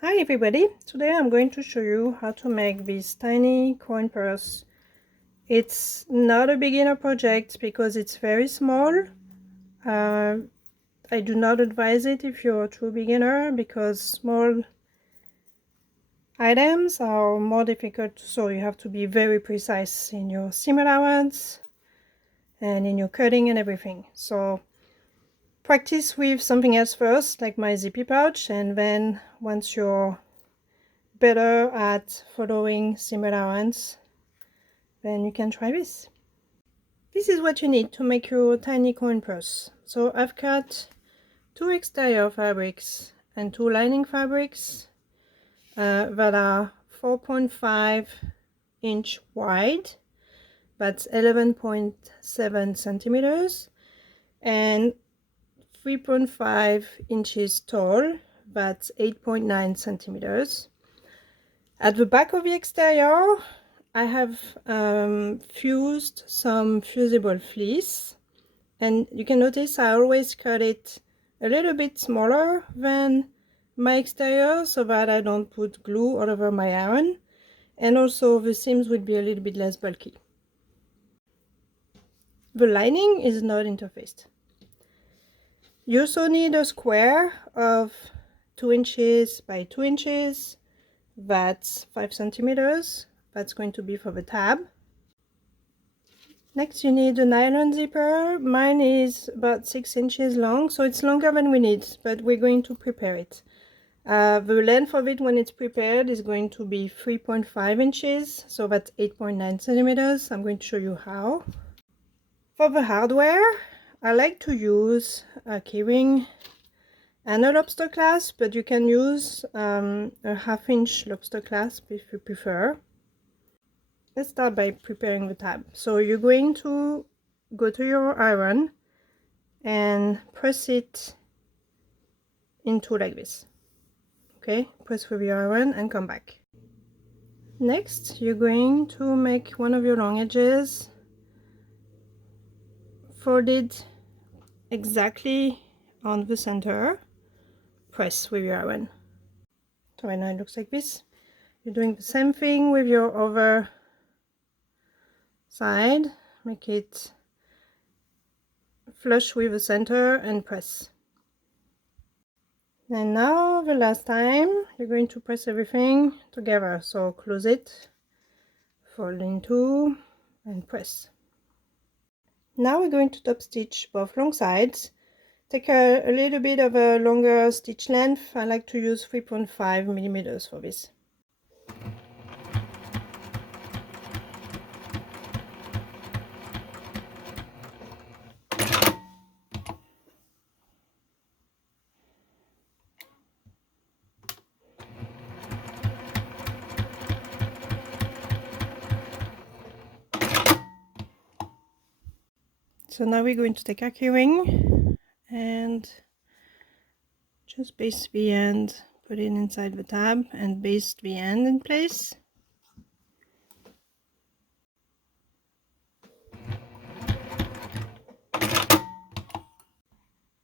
Hi everybody, today I'm going to show you how to make this tiny coin purse. It's not a beginner project because it's very small. I do not advise it if you're a true beginner because small items are more difficult, so you have to be very precise in your seam allowance and in your cutting and everything. So practice with something else first, like my zippy pouch, and then once you're better at following seam allowance, then you can try this. This is what you need to make your tiny coin purse. So I've cut 2 exterior fabrics and 2 lining fabrics that are 4.5-inch wide, that's 11.7 centimeters, and 3.5 inches tall, that's 8.9 centimeters. At the back of the exterior, I have fused some fusible fleece, and you can notice I always cut it a little bit smaller than my exterior so that I don't put glue all over my iron, and also the seams will be a little bit less bulky. The lining is not interfaced. You also need a square of 2 inches by 2 inches, that's 5 centimeters. That's going to be for the tab. Next you need a nylon zipper. Mine is about 6 inches long, so it's longer than we need, but we're going to prepare it. The length of it when it's prepared is going to be 3.5 inches, so that's 8.9 centimeters. I'm going to show you how. For the hardware, I like to use a keyring and a lobster clasp, but you can use a 1/2 inch lobster clasp if you prefer. Let's start by preparing the tab. So you're going to go to your iron and press it into like this. Okay, press with your iron and come back. Next, you're going to make one of your long edges, fold it exactly on the center, press with your iron. So right now it looks like this. You're doing the same thing with your other side. Make it flush with the center and press. And now the last time you're going to press everything together, so close it, fold in two and press. Now we're going to top stitch both long sides. Take a little bit of a longer stitch length. I like to use 3.5 millimeters for this. So now we're going to take our keyring and just baste the end, put it inside the tab and baste the end in place.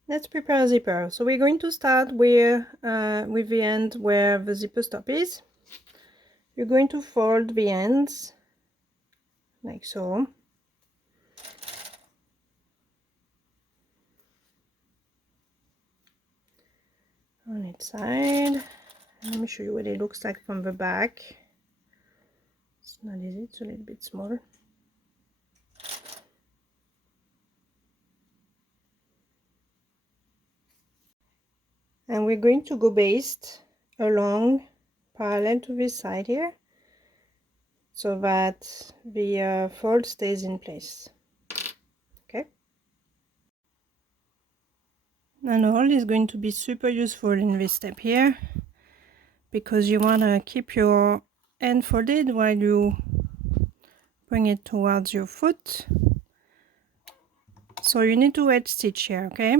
Let's prepare a zipper. So we're going to start with the end where the zipper stop is. You're going to fold the ends like so. On its side. Let me show you what it looks like from the back. It's not easy, it's a little bit smaller. And we're going to go baste along parallel to this side here so that the fold stays in place. Okay. And all is going to be super useful in this step here because you want to keep your end folded while you bring it towards your foot. So you need to wedge stitch here, okay?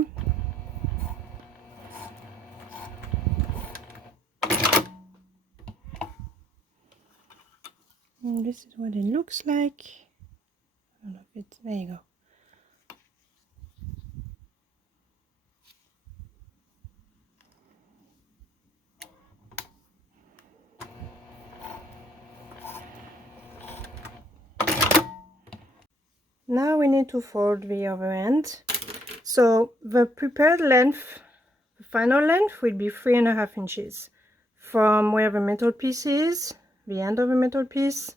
And this is what it looks like. I don't know if it's, there you go. Now we need to fold the other end. So the prepared length, the final length, will be 3.5 inches from where the metal piece is, the end of the metal piece,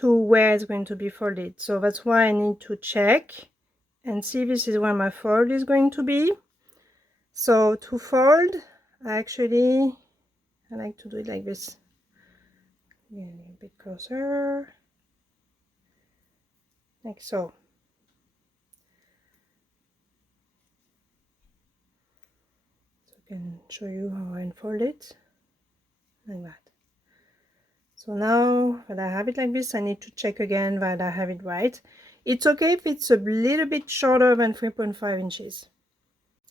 to where it's going to be folded. So that's why I need to check and see this is where my fold is going to be. So to fold, I like to do it like this. Get a little bit closer, like so. So I can show you how I unfold it, like that. So now that I have it like this, I need to check again that I have it right. It's okay if it's a little bit shorter than 3.5 inches.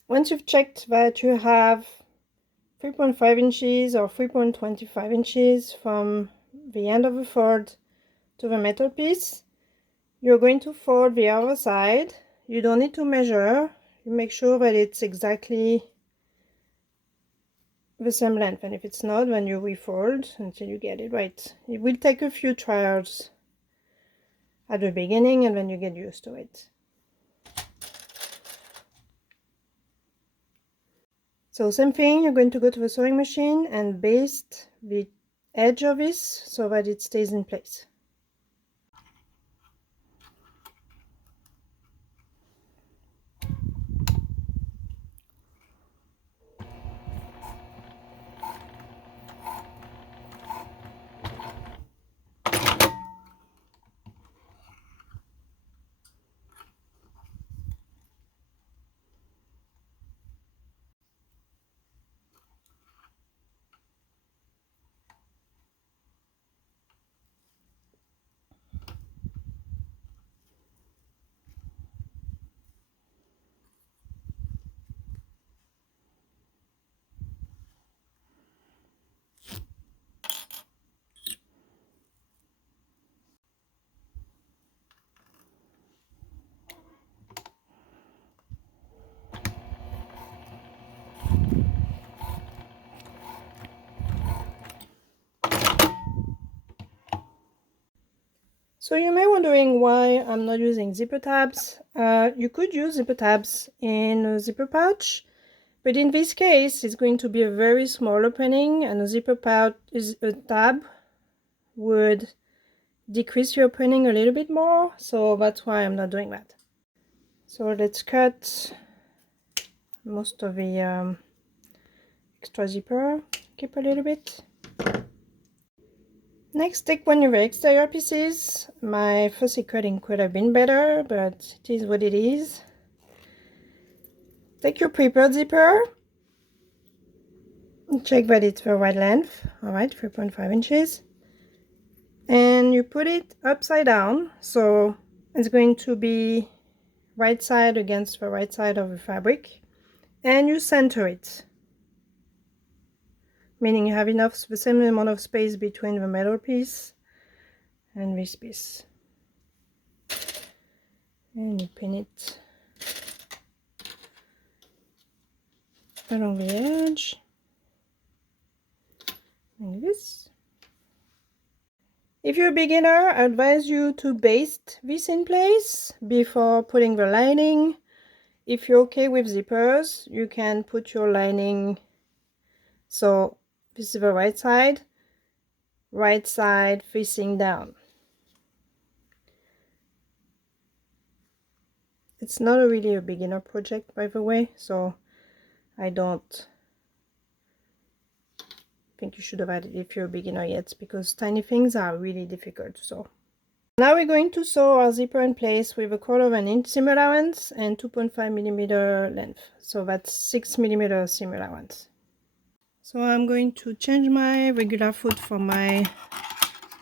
Once you've checked that you have 3.5 inches or 3.25 inches from the end of the fold to the metal piece, you're going to fold the other side. You don't need to measure. You make sure that it's exactly the same length, and if it's not, then you refold until you get it right. It will take a few trials at the beginning and then you get used to it. So same thing, you're going to go to the sewing machine and baste the edge of this so that it stays in place. So you may be wondering why I'm not using zipper tabs. You could use zipper tabs in a zipper pouch, but in this case it's going to be a very small opening, and a zipper pouch is a tab would decrease your opening a little bit more, so that's why I'm not doing that. So let's cut most of the extra zipper, keep a little bit. Next, take one of your exterior pieces. My fussy cutting could have been better, but it is what it is. Take your prepared zipper, check that it's the right length, alright, 3.5 inches, and you put it upside down, so it's going to be right side against the right side of the fabric, and you center it, meaning you have enough, the same amount of space between the metal piece and this piece, and you pin it along the edge like this. If you're a beginner, I advise you to baste this in place before putting the lining. If you're okay with zippers, you can put your lining, so this is the right side facing down. It's not really a beginner project, by the way, so I don't think you should have had it if you're a beginner yet, because tiny things are really difficult to sew. Now we're going to sew our zipper in place with 1/4 inch seam allowance and 2.5 millimeter length, so that's 6 millimeter seam allowance. So I'm going to change my regular foot for my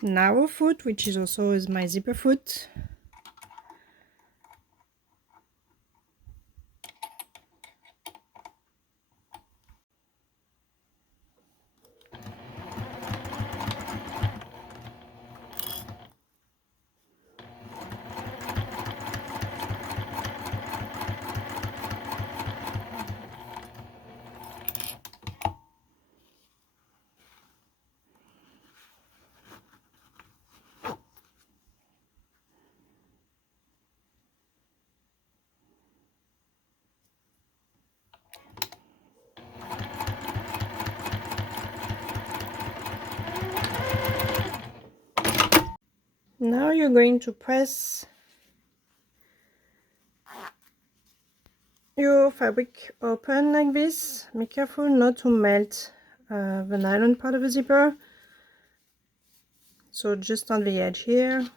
narrow foot, which is also is my zipper foot. Now you're going to press your fabric open like this. Be careful not to melt the nylon part of the zipper. So just on the edge here,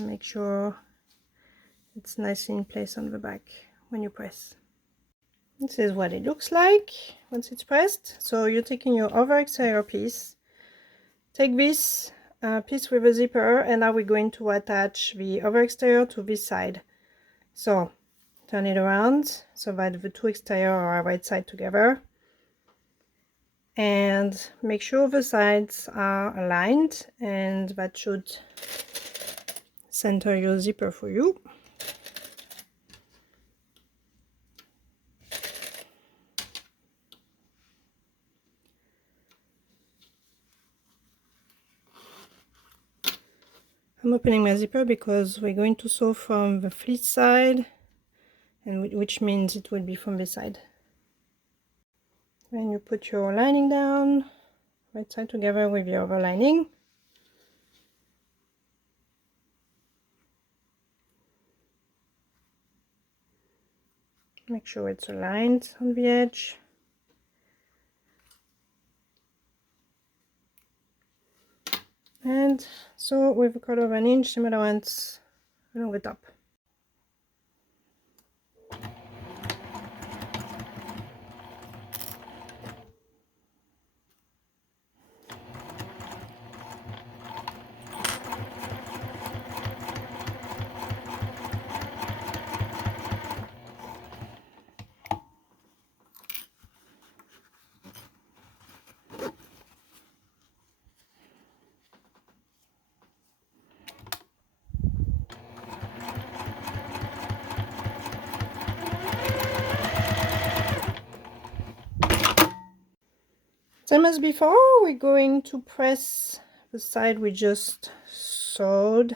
make sure it's nicely in place on the back when you press. This is what it looks like once it's pressed. So you're taking your over exterior piece, take this piece with a zipper, and now we're going to attach the over exterior to this side. So turn it around so that the two exterior are right side together, and make sure the sides are aligned, and that should center your zipper for you. I'm opening my zipper because we're going to sew from the fleece side, and which means it will be from this side. When you put your lining down, right side together with your other lining. Make sure it's aligned on the edge. And so with a 1/4 of an inch seam allowance along the top. Same as before, we're going to press the side we just sewed.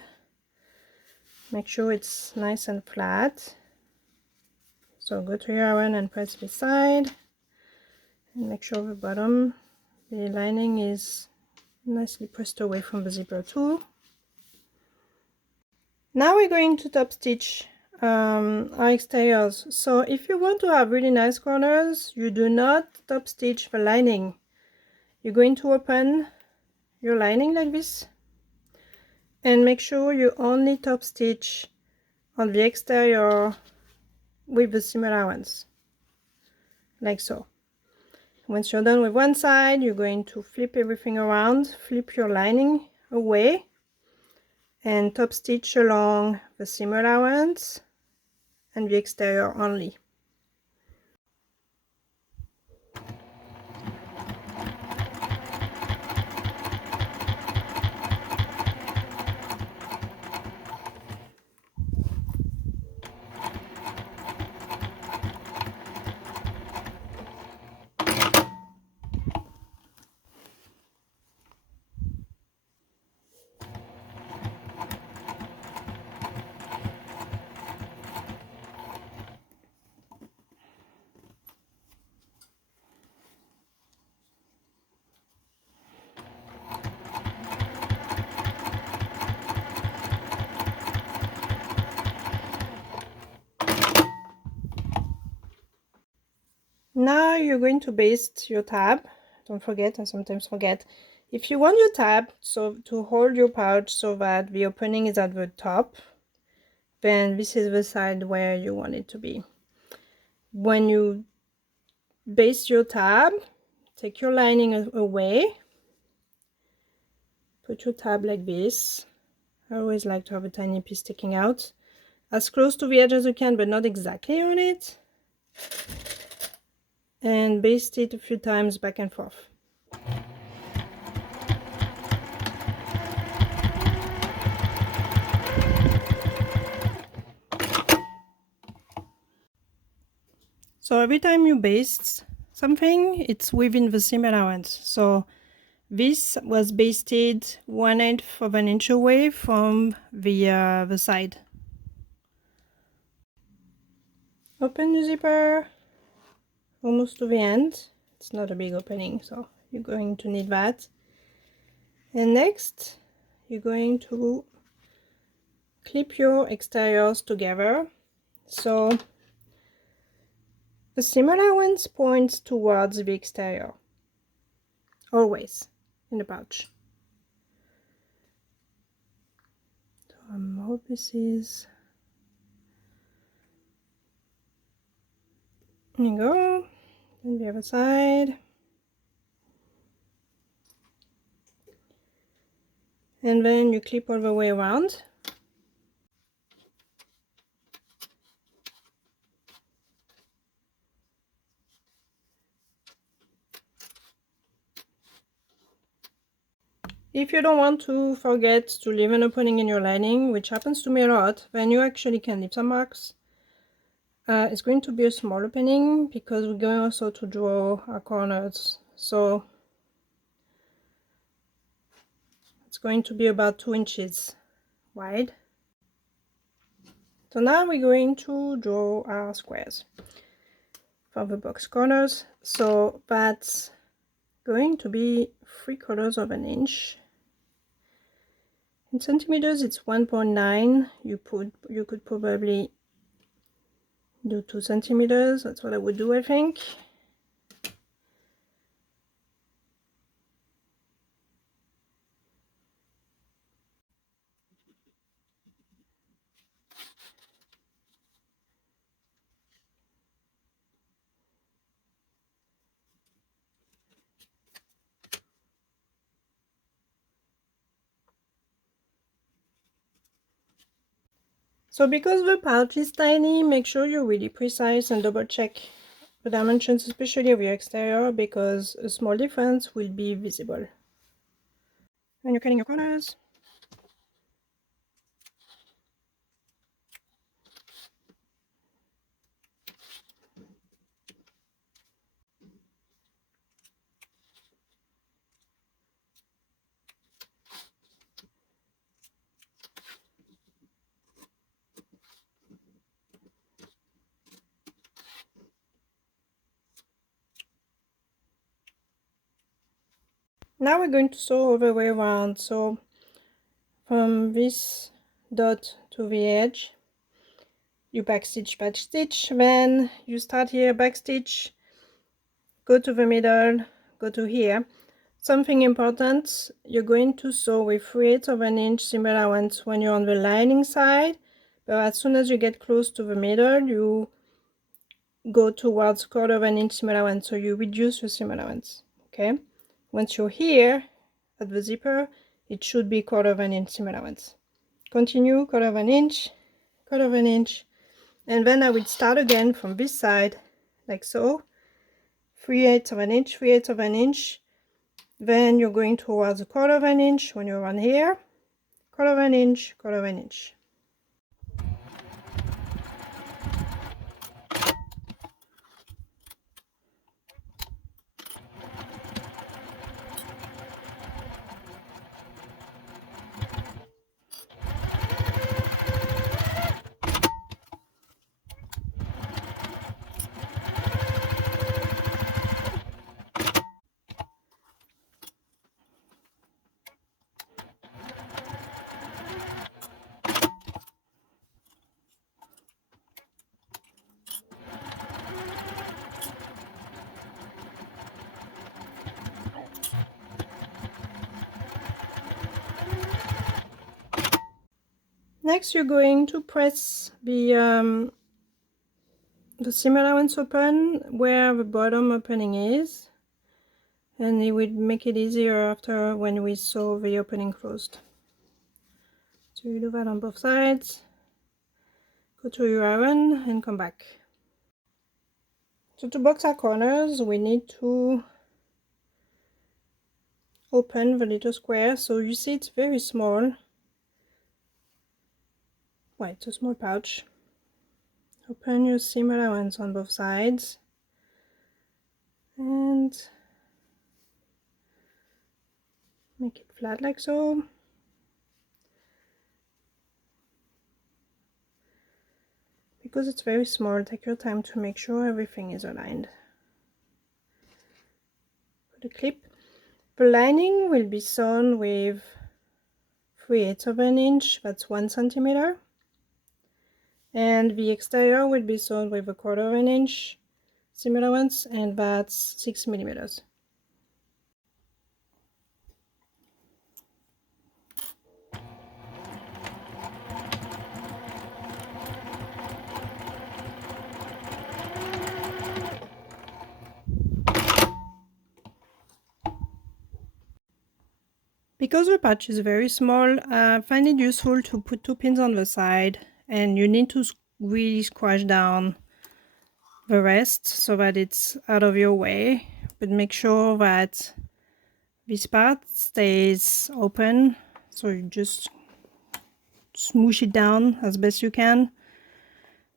Make sure it's nice and flat. So go to your iron and press the side, and make sure the bottom, the lining is nicely pressed away from the zipper too. Now we're going to top stitch our exteriors. So if you want to have really nice corners, you do not top stitch the lining. You're going to open your lining like this, and make sure you only top stitch on the exterior with the seam allowance, like so. Once you're done with one side, you're going to flip everything around, flip your lining away, and top stitch along the seam allowance and the exterior only. Now you're going to baste your tab. Don't forget, I sometimes forget. If you want your tab so to hold your pouch so that the opening is at the top, then this is the side where you want it to be. When you baste your tab, take your lining away, put your tab like this. I always like to have a tiny piece sticking out, as close to the edge as you can, but not exactly on it, and baste it a few times back and forth. So every time you baste something, it's within the seam allowance. So this was basted 1/8 of an inch away from the side. Open the zipper almost to the end. It's not a big opening, so you're going to need that. And next, you're going to clip your exteriors together. So the seam allowance points towards the exterior, always in the pouch. So I hope this is, there you go, and the other side. And then you clip all the way around. If you don't want to forget to leave an opening in your lining, which happens to me a lot, then you actually can leave some marks. It's going to be a small opening because we're going also to draw our corners, so it's going to be about 2 inches wide. So now we're going to draw our squares for the box corners. So that's going to be 3/4 of an inch. In centimeters it's 1.9. You could probably do 2 centimeters. That's what I would do, I think. So because the pouch is tiny, make sure you're really precise and double check the dimensions, especially of your exterior, because a small difference will be visible. When you're cutting your corners, now we're going to sew all the way around. So from this dot to the edge, you backstitch, then you start here, backstitch, go to the middle, go to here. Something important, you're going to sew with 3/8 of an inch seam allowance when you're on the lining side, but as soon as you get close to the middle, you go towards 1/4 of an inch seam allowance, so you reduce your seam allowance. Okay, once you're here at the zipper, it should be 1/4 of an inch seam allowance. Continue 1/4 of an inch, 1/4 of an inch, and then I will start again from this side, like so, 3/8 of an inch, 3/8 of an inch. Then you're going towards 1/4 of an inch when you're on here, 1/4 of an inch, 1/4 of an inch. Next, you're going to press the seam allowance open where the bottom opening is, and it will make it easier after when we sew the opening closed. So you do that on both sides, go to your iron and come back. So to box our corners, we need to open the little square. So you see it's very small. Well, it's a small pouch. Open your seam allowance on both sides and make it flat like so. Because it's very small, take your time to make sure everything is aligned. Put a clip. The lining will be sewn with 3/8 of an inch, that's 1 centimeter. And the exterior will be sewed with 1/4 of an inch, similar ones, and that's 6 millimeters. Because the patch is very small, I find it useful to put 2 pins on the side, and you need to really squash down the rest so that it's out of your way, but make sure that this part stays open, so you just smoosh it down as best you can.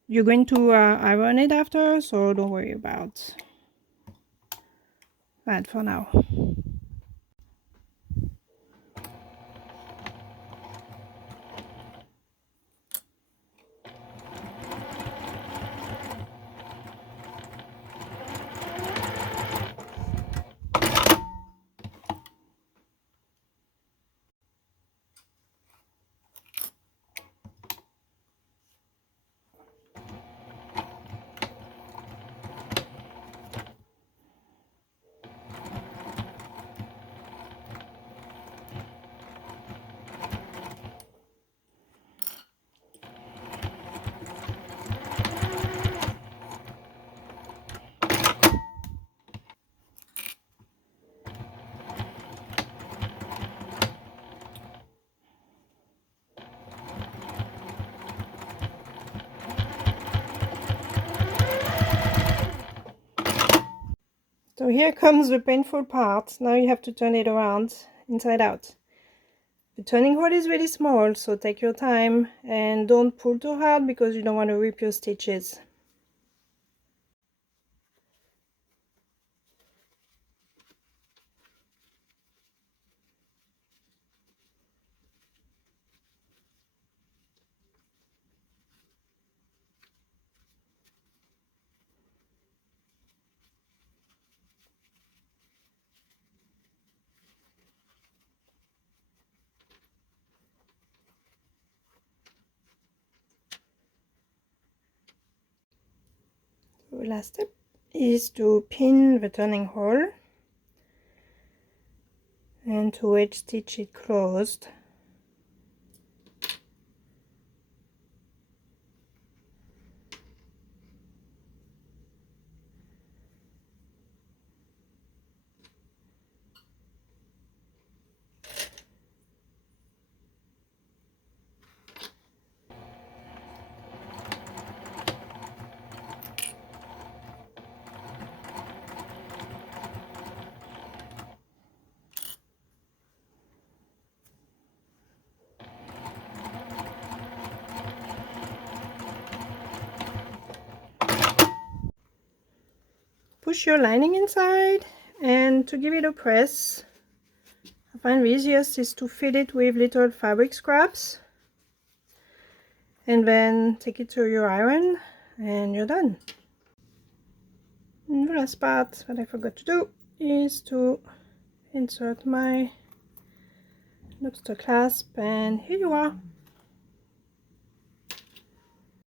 You're going to iron it after, so don't worry about that for now. So here comes the painful part. Now you have to turn it around inside out. The turning hole is really small, so take your time and don't pull too hard because you don't want to rip your stitches. The last step is to pin the turning hole and to wedge stitch it closed. Push your lining inside, and to give it a press, I find the easiest is to fill it with little fabric scraps and then take it to your iron and you're done. And the last part that I forgot to do is to insert my lobster clasp, and here you are.